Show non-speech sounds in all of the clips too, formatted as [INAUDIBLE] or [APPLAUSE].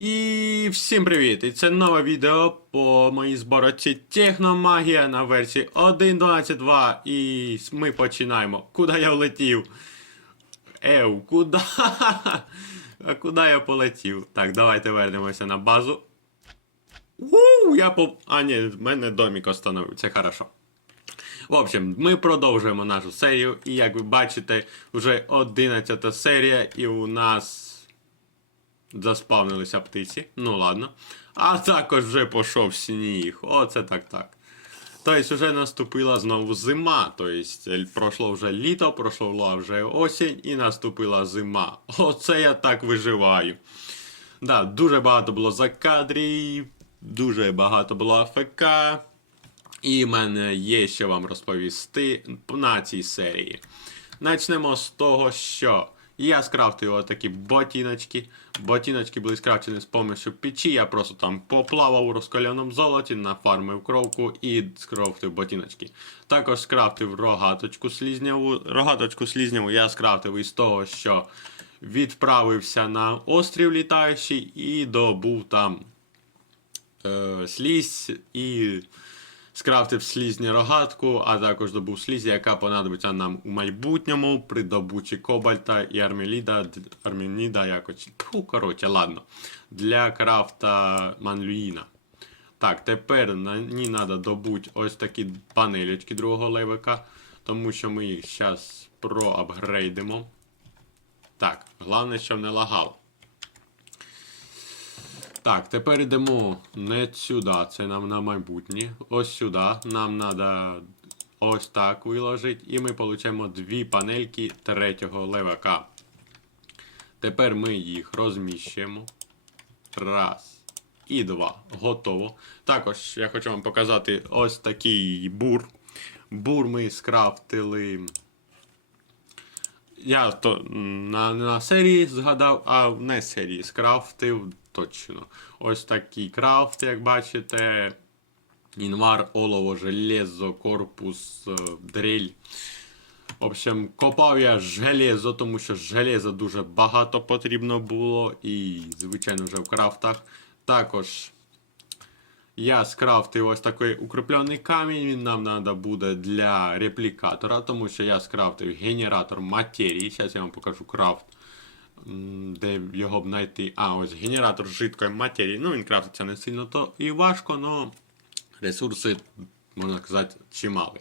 І всім привіт! І це нове відео по моїй зборочці Техномагія на версії 1.12.2. І ми починаємо. Куди я влетів? Ев, куди? [LAUGHS] А куди я полетів? Так, давайте вернемося на базу. У, я по. А, ні, в мене домик остановив, це хорошо. В общем, ми продовжуємо нашу серію, і як ви бачите, вже 11 серія, і у нас заспавнилися птиці. Ну ладно. А також вже пішов сніг. Оце так так. Тобто вже наступила знову зима. Тобто пройшло вже літо, пройшла вже осінь і наступила зима. Оце я так виживаю. Да, дуже багато було закадрів, дуже багато було АФК. І в мене є що вам розповісти на цій серії. Начнемо з того, що я скрафтив отакі ботиночки. Ботиночки були скрафтені з помощью печі. Я просто там поплавав у розкаляному золоті, нафармив кровку і скрафтив ботиночки. Також скрафтив рогаточку слізняву. Рогаточку слізняву я скрафтив із того, що відправився на острів літаючий і добув там е, слізь і скрафтив слізні рогатку, а також добув слізь, яка понадобиться нам у майбутньому при добучі кобальта і армеліда, армініда якось. Фу, коротше, ладно. Для крафта манлюїна. Так, тепер мені треба добути ось такі панелечки другого левика, тому що ми їх зараз проапгрейдимо. Так, головне, щоб не лагало. Так, тепер йдемо не сюди, це нам на майбутнє. Ось сюди. Нам треба ось так виложити. І ми отримаємо дві панельки третього левака. Тепер ми їх розміщуємо. Раз. І два. Готово. Також я хочу вам показати ось такий бур. Бур ми скрафтили. Я то на, на серії згадав, а не серії скрафтив точно. Ось такий крафт, як бачите. Інвар, олово, железо, корпус, е, дрель. В общем, копав я железо, тому що железа дуже багато потрібно було. І, звичайно, вже в крафтах. Також я скрафтив ось такий укріплений камінь. Він нам треба буде для реплікатора, тому що я скрафтив генератор матерії. Зараз я вам покажу крафт, де його б знайти. А, ось генератор жидкої матерії. Ну, він крафтиться не сильно то і важко, але ресурси, можна сказати, чимали.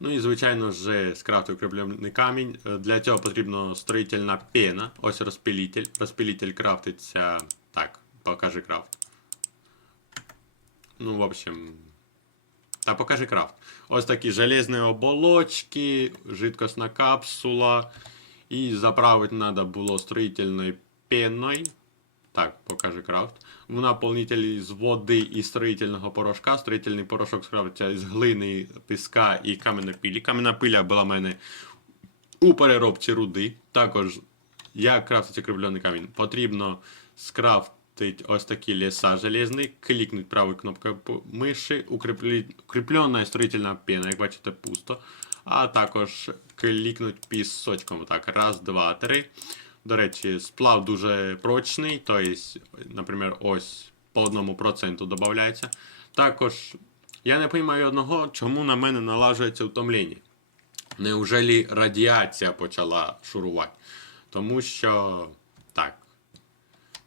Ну і, звичайно ж, скрафтив укріплений камінь. Для цього потрібна строїтельна пена. Ось розпилитель. Розпилитель крафтиться. Так, покажи крафт. Ну, в общем. Та покажи крафт. Ось такі железні оболочки, жидкосна капсула. І заправити треба було строїтельною пеною. Так, покажи крафт. В наповнителі з води і строїтельного порошка. Строїтельний порошок скрафтиться з глини, піска і кам'янопілі. Кам'яна пиля була в мене у переробці руди. Також, як крафтиться кривлений камінь, потрібно скрафтити ось железні, клікнути правою кнопкою по- миші, укріплі- укріплена строїтельна пена, як бачите, пусто. А також клікнути пісочком. Так, раз, два, три. До речі, сплав дуже прочний, тобто, наприклад, ось по одному проценту додається. Також я не розумію одного, чому на мене налажується втомлення. Неужели радіація почала шурувати? Тому що.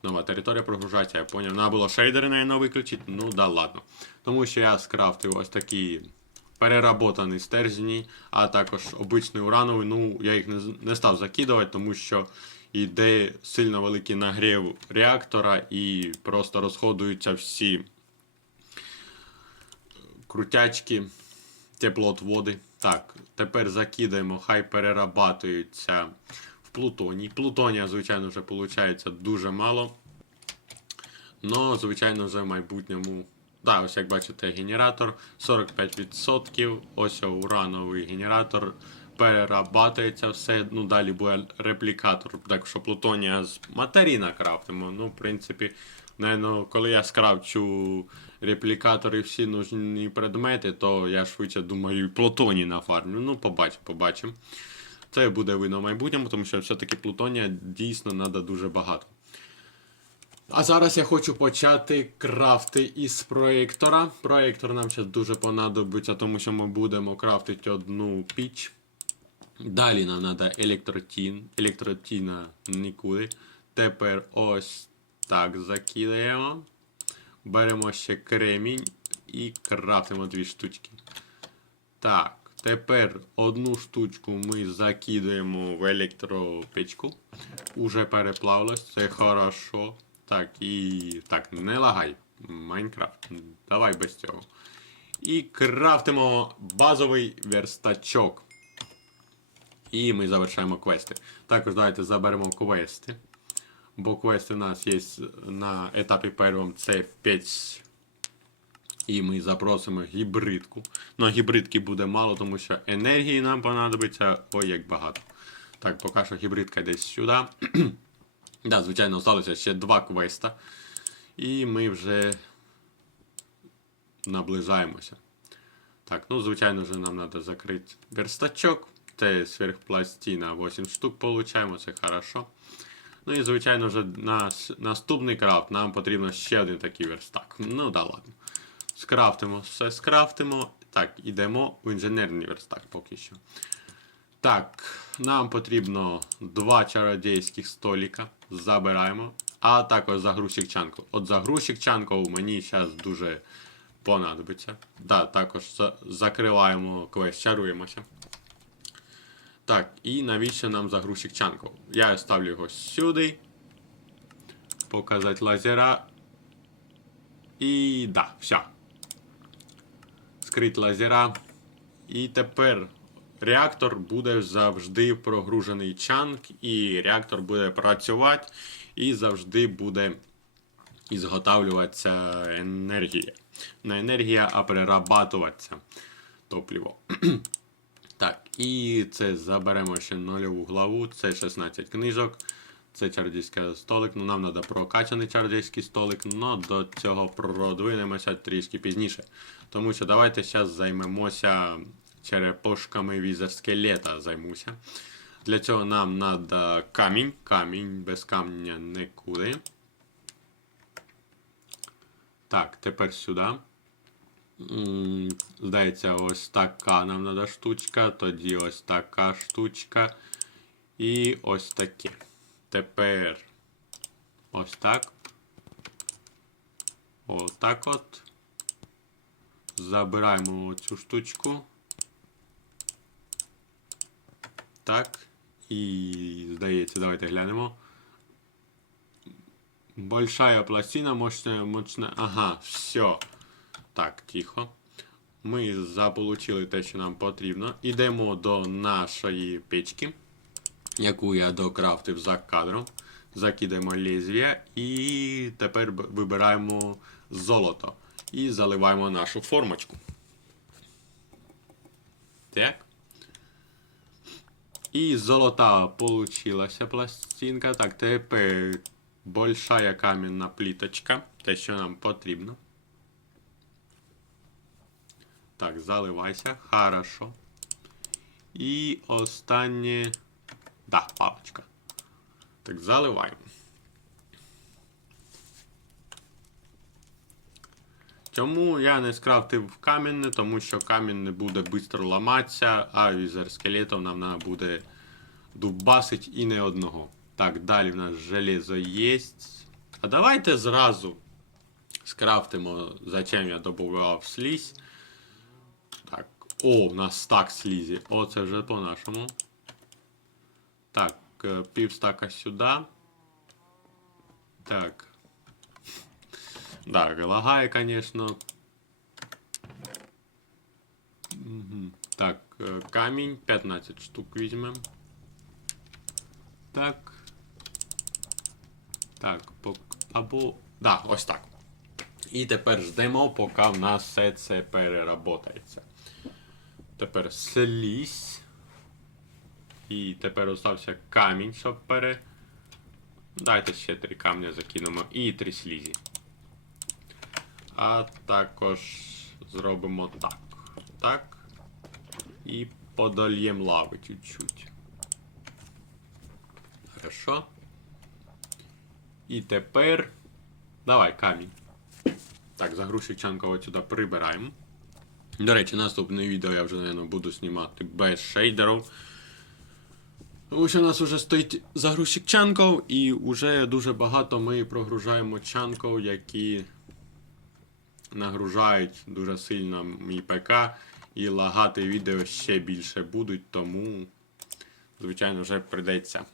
Нова територія прогружається, я поняв. Треба було шейдери на виключити. Ну да ладно. Тому що я скрафтив ось такі переработані стержні, а також обичний урановий. Ну, я їх не, не став закидувати, тому що йде сильно великий нагрів реактора і просто розходуються всі крутячки, теплоотводи. Так, тепер закидаємо, хай перерабатуються плутоній. Плутонія, звичайно, вже виходить дуже мало. Но, звичайно, вже в майбутньому. Да, ось як бачите, генератор 45%. Ось урановий генератор. Перерабатується все. Ну, далі буде реплікатор. Так що плутонія з матерії накрафтимо. Ну, в принципі, наверно, коли я скрафчу реплікатори всі нужні предмети, то я швидше думаю, і плутоній нафармлю. Ну, побачимо, побачимо. Це буде видно в майбутньому, тому що все-таки плутонія дійсно треба дуже багато. А зараз я хочу почати крафти із проєктора. Проєктор нам зараз дуже понадобиться, тому що ми будемо крафтити одну піч. Далі нам треба електротін. Електротіна нікуди. Тепер ось так закидаємо. Беремо ще кремінь і крафтимо дві штучки. Так, тепер одну штучку ми закидаємо в електропечку. Уже переплавилось, це хорошо. Так, і. Так, не лагай. Майнкрафт. Давай без цього. І крафтимо базовий верстачок. І ми завершаємо квести. Також давайте заберемо квести. Бо квести у нас є на етапі першому це 5 і ми запросимо гібридку. Ну, гібридки буде мало, тому що енергії нам понадобиться ой як багато. Так, поки що гібридка десь сюди. Да, звичайно, залишилося ще два квеста. І ми вже наближаємося. Так, ну, звичайно вже нам треба закрити верстачок. Це сверхпластина 8 штук получаємо, це хорошо. Ну і звичайно вже на наступний крафт нам потрібно ще один такий верстак. Ну да ладно. Скрафтимо, все скрафтимо. Так, ідемо в інженерний верстак поки що. Так, нам потрібно два чародейських століка. Забираємо. А також загрузчик чанку. От загрузчик чанку мені зараз дуже понадобиться. Да, також за- закриваємо квест, чаруємося. Так, і навіщо нам загрузчик чанку? Я ставлю його сюди. Показати лазера. І да, все. Скрить лазера. І тепер реактор буде завжди прогружений чанк, і реактор буде працювати, і завжди буде ізготавлюватися енергія. Не енергія, а перерабатуватися топливо. [CLEARS THROAT] Так, і це заберемо ще нульову главу, це 16 книжок. Це чародійський столик. Ну, нам треба прокачаний чародійський столик, але до цього продвинемося трішки пізніше. Тому що давайте зараз займемося черепошками візерскелета займуся. Для цього нам треба камінь. Камінь без камня нікуди. Так, тепер сюди. Здається, ось така нам треба штучка, тоді ось така штучка. І ось таке. Тепер ось так. Отак от. Забираємо цю штучку. Так. І здається, давайте глянемо. Большая пластина, мощная, мощная. Ага, все. Так, тихо. Ми заполучили те, що нам потрібно. Ідемо до нашої печки, яку я докрафтив за кадром. Закидаємо лезвія і тепер вибираємо золото. І заливаємо нашу формочку. Так. І золота получилася пластинка. Так, тепер большая камінна пліточка. Те, що нам потрібно. Так, заливайся. Хорошо. І останнє. Да, палочка. Так, заливаємо. Чому я не скрафтив камінне? Тому що камінь не буде швидко ламатися, а візер скелетів нам треба буде дубасить і не одного. Так, далі в нас железо є. А давайте зразу скрафтимо, зачем я добував слізь. Так. О, у нас стак слізі. О, це вже по-нашому. Так, е, пів стака сюди. Так. Так, лагає, звісно. Мгм. Так, е, камінь 15 штук візьмемо. Так. Так, або. Да, ось так. І тепер ждемо, поки в нас все це переработається. Тепер слізь. І тепер остався камінь, щоб пере. Дайте ще три камня закинемо і три слізі. А також зробимо так. Так. І подольємо лави чуть-чуть. Хорошо. І тепер Давай, камінь. Так, загрузчик чанкового сюди прибираємо. До речі, наступне відео я вже, мабуть, буду знімати без шейдерів. Тому що у нас вже стоїть загрузчик чанков, і вже дуже багато ми прогружаємо чанков, які нагружають дуже сильно мій ПК, і лагати відео ще більше будуть, тому, звичайно, вже прийдеться.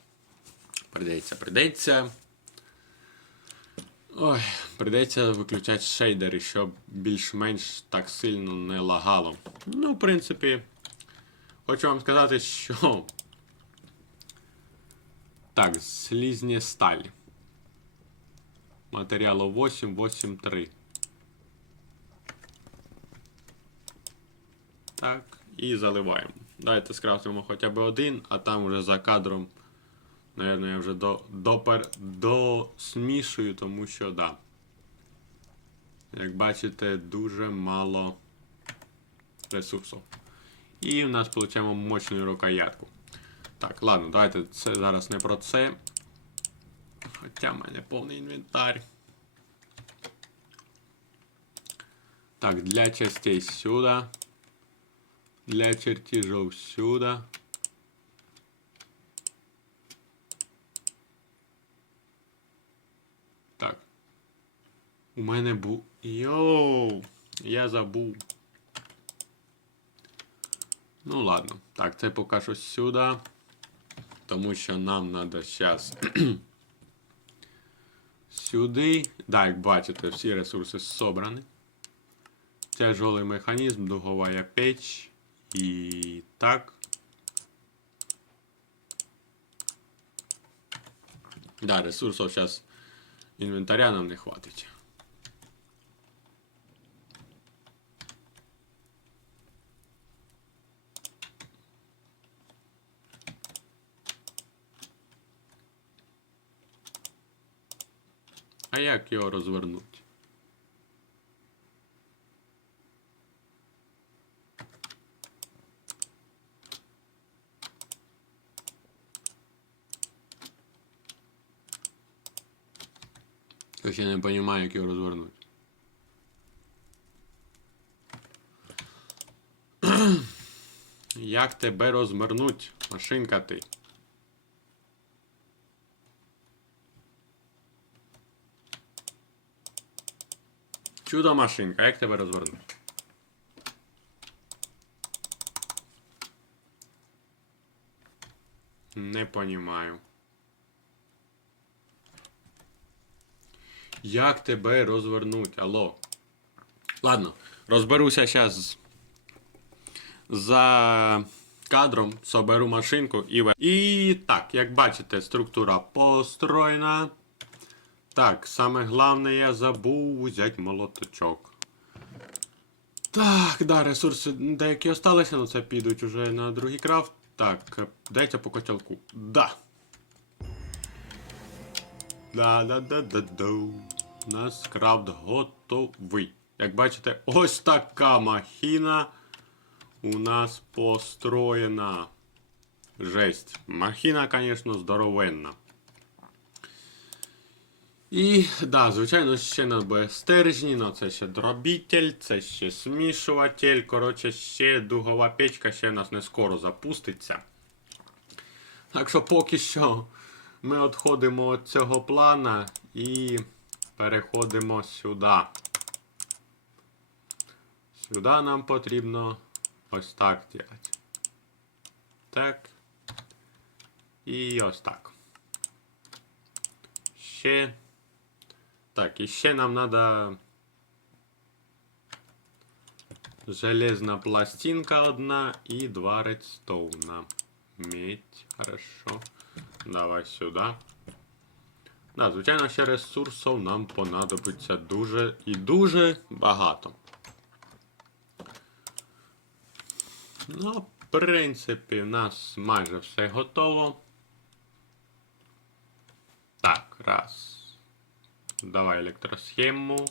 Придеться, придеться. Ой, придеться виключати шейдери, щоб більш-менш так сильно не лагало. Ну, в принципі, хочу вам сказати, що. Так, слізня сталь. Матеріалу 8, 8, 3. Так, і заливаємо. Давайте скрафтимо хоча б один, а там вже за кадром. Наверно, я вже до, допер, досмішую, тому що да. Як бачите, дуже мало ресурсів. І в нас отримуємо мощну рукоятку. Так, ладно, давайте це зараз не про це. Хоча в мене повний інвентар. Так, для частей сюди. Для чертежів сюди. Так. У мене був. Йоу! Я забув. Ну ладно. Так, це поки що сюди. Тому що нам треба зараз [CLEARS THROAT] сюди. Так, як бачите, всі ресурси зібрані. Тяжелий механізм, дугова печ. І так. Да, ресурсів зараз інвентаря нам не хватить. А як його розвернути? Я не розумію, як його розвернути. [CLEARS THROAT] Як тебе розвернуть, машинка ти? Чудо машинка, як тебе розвернути? Не понімаю. Як тебе розвернуть? Алло. Ладно, розберуся зараз за кадром, соберу машинку і І так, як бачите, структура построєна. Так, саме головне я забув взяти молоточок. Так, да, ресурси деякі осталися, але це підуть уже на другий крафт. Так, дайте по котелку. Да. Да-да-да-да-да. У нас крафт готовий. Як бачите, ось така махіна у нас построєна. Жесть. Махіна, звісно, здоровенна. І, да, звичайно, ще нам буде стержні, але це ще дробітель, це ще смішуватель. Коротше, ще дугова печка ще в нас не скоро запуститься. Так що поки що ми відходимо від цього плана і переходимо сюди. Сюди нам потрібно ось так робити. Так. І ось так. Ще. Так, і нам треба железна пластинка одна і два редстоуна. Медь, хорошо. Давай сюди. Да, звичайно, ще ресурсів нам понадобиться дуже і дуже багато. Ну, в принципі, в нас майже все готово. Так, раз. Давай електросхему.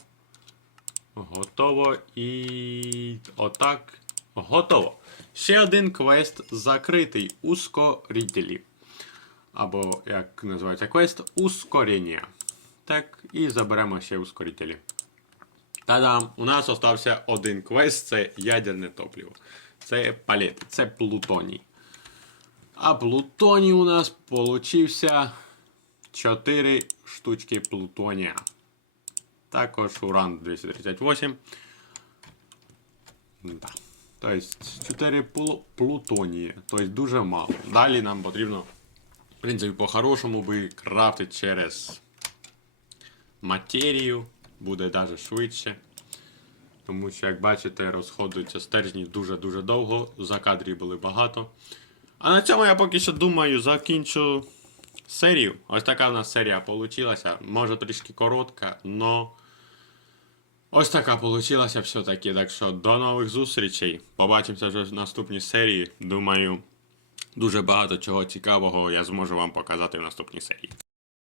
Готово. І отак. Готово. Ще один квест закритий. Ускорителі. Або, як називається квест, ускорення. стек і заберемо ще ускорителі. Та-дам! У нас остався один квест це ядерне топливо. Це палети, це плутоній. А плутоній у нас получився 4 штучки плутонія. Також уран 238. Да. Тобто 4 плу- плутонії. Тобто дуже мало. Далі нам потрібно, в принципі, по-хорошому би крафтити через матерію. Буде навіть швидше. Тому що, як бачите, розходуються стержні дуже-дуже довго. За кадрі були багато. А на цьому я поки що думаю, закінчу серію. Ось така в нас серія вийшла. Може трішки коротка, но ось така вийшла все-таки. Так що до нових зустрічей. Побачимося вже в наступній серії. Думаю, дуже багато чого цікавого я зможу вам показати в наступній серії.